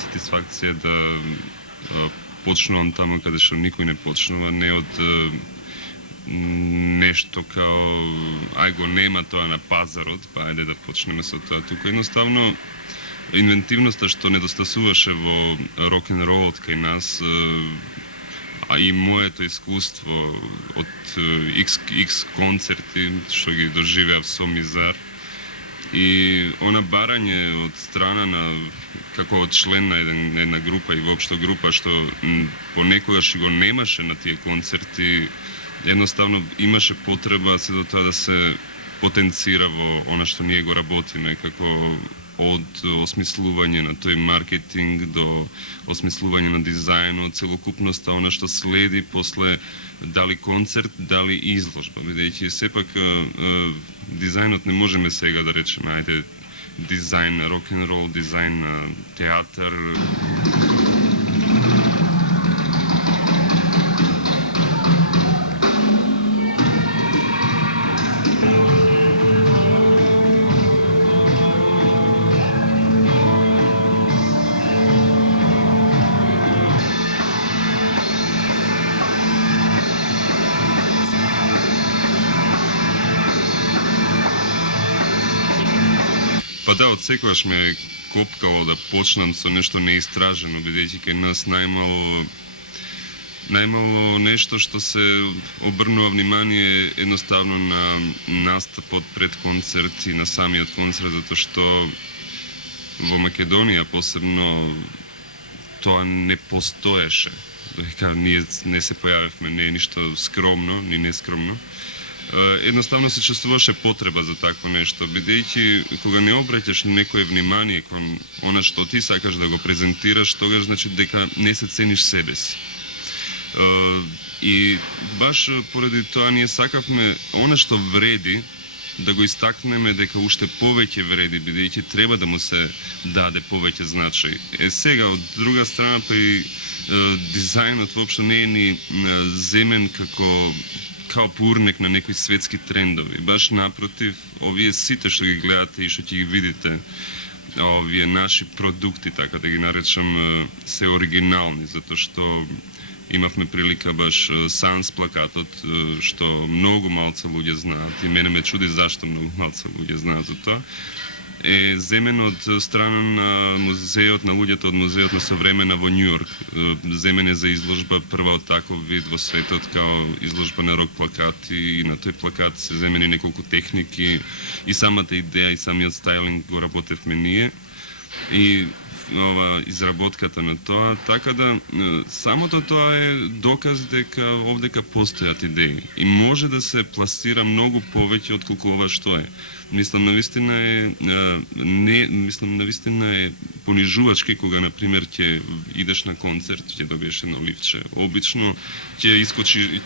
сатисфакција да почнувам таму каде што никој не почнува, не од нешто као ај го нема тоа на пазарот, па ајде да почнеме со тоа. Туку едноставно инвентивноста што недостасуваше во рок-н-ролот кај нас, а и моето искуство од X концерти што ги доживеав со Мизар, и она барање од страна на како член на една група и воопшто група што понекогаш го немаше на тие концерти, едноставно имаше потреба се до тоа да се потенцира во она што ние го работиме, како од осмислување на тој маркетинг до осмислување на дизајнот, целокупноста, она што следи после дали концерт, дали изложба, бидејќи сепак дизајнот не можеме сега да речеме, ајде, дизајн на рок-н-рол, дизајн на театар. Па да, од секогаш ме копкало да почнам со нешто неистражено, бидејќи кај нас најмало нешто што се обрнува внимание едноставно на настапот пред концерт и на самиот концерт, затоа што во Македонија посебно тоа не постоеше. Додека ние не се појавивме, не е ништо скромно, ни нескромно. Едноставно се чувствуваше потреба за такво нешто, бидејќи кога не обраќаш некое внимание кон она што ти сакаш да го презентираш, тогаш значи дека не се цениш себе си. И баш поради тоа ние сакавме она што вреди да го истакнеме дека уште повеќе вреди, бидејќи треба да му се даде повеќе значај. Сега од друга страна па и дизајнот воопшто не е ни земен као поурник на некои светски трендови. Баш напротив, овие сите што ги гледате и што ќе ги видите, овие наши продукти, така да ги наречам, се оригинални, затоа што имавме прилика баш Санс плакатот, што многу малце луѓе знаат, и мене ме чуди зашто многу малце луѓе знаат за тоа, е земен од страна на музејот на луѓето од музејот на современа во Њујорк. Земен е за изложба прва од таков вид во светот, као изложба на рок плакати, и на тој плакат се земени неколку техники, и самата идеја и самиот стайлинг го работевме ние, и изработката на тоа, така да самото тоа е доказ дека овдека постојат идеи и може да се пласира многу повеќе отколку ова што е. Мислам навистина е понижувачки кога на пример ќе идеш на концерт, ќе добиеш едно лифче. Обично ќе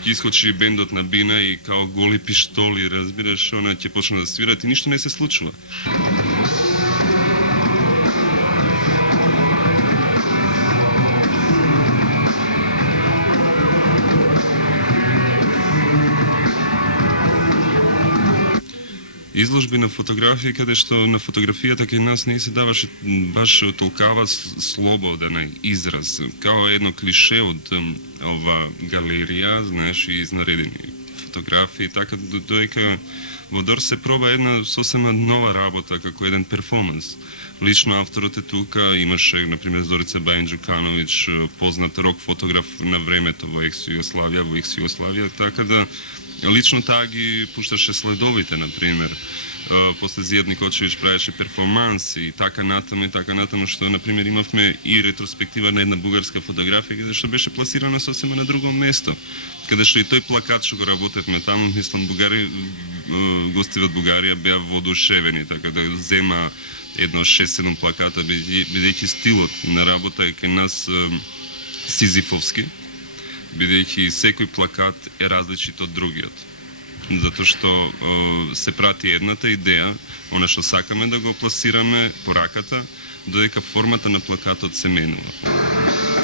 искочи бендот на бина и као голи пиштоли, разбираш, она ќе почне да свират и ништо не се случува. Изложби на фотографија, каде што на фотографијата кај нас не се даваше баш толкава слободен израз, као едно клише од ова галерија, знаеш, и изнаредени фотографии, така додека во ДОР се проба една сосема нова работа, како еден перформанс. Лично авторот е тука, имаше, например, Зорица Бајин Џукановиќ, познат рок фотограф на времето во екс-Југославија, така да лично таа ги пушташе следовите, например. После Зијад Никочевиќ правеше перформанс и така натаму, што, например, имавме и ретроспектива на една бугарска фотографија, каде што беше пласирана сосема на друго место. Каде што и тој плакат што го работевме таму, мислам, гостите од Бугарија беа воодушевени, така да зема едно 6-7 плаката, бидејќи стилот на работа е кај нас сизифовски, бидејќи секој плакат е различит од другиот. Затоа што се прати едната идеја, она што сакаме да го пласираме, пораката, додека формата на плакатот се менува.